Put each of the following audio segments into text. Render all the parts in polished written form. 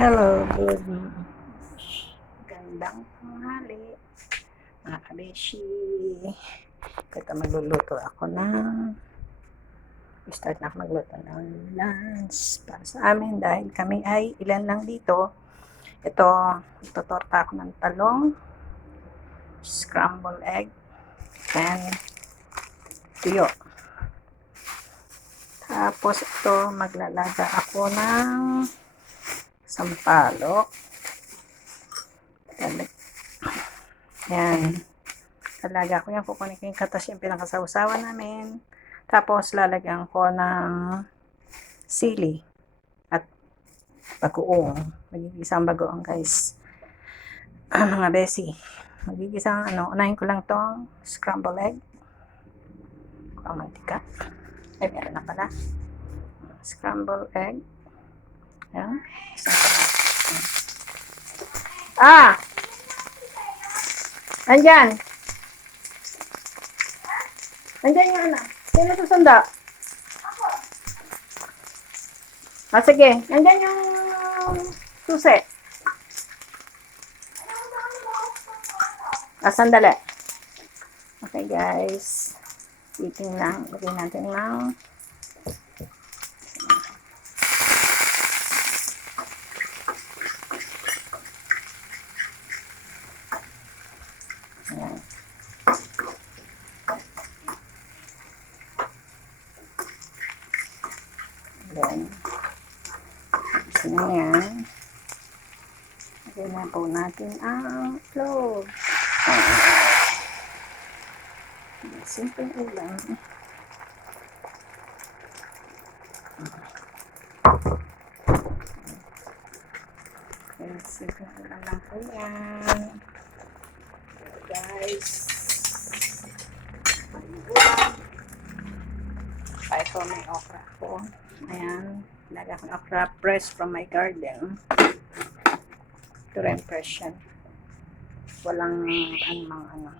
Hello, good gandang tanghali, mga kabeshi. Ito magluluto ako start na ako magluto ng lunch para sa amin dahil kami ay ilan lang dito. Ito, tutorta ako ng talong, scrambled egg, and tuyo. Tapos ito, maglalaga ako ng sampalok. Yan. Talaga ko yan. Kukunin ko yung katas yung pinakasawsawan namin. Tapos lalagyan ko ng sili at bagoong. Magigisang bagoong, guys. Mga besi. Magigisang unahin ko lang tong scrambled egg. Ang mantika. Ay, meron na pala. Scrambled egg. Yan. Isang Andyan. Andyan yung anak. Sino susunda? Sige. Andyan yung susi. Sandali. Okay, guys. Eating lang. Lagyan natin lang. Ayan. Then, gusto na yan. Lagyan na po natin ang itlog. Simple ulam. Okay, simple ulam lang po yan. Guys, ulam. Ito may okra ko. Ayan, lagay akong okra fresh from my garden. Ito rin fresh yan. Walang ano.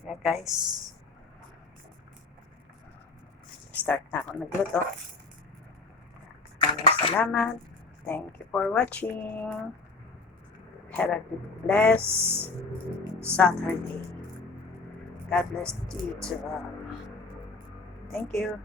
Kaya guys, start na ako nagluto. Maraming salamat. Thank you for watching. Have a blessed Saturday. God bless you too. Thank you.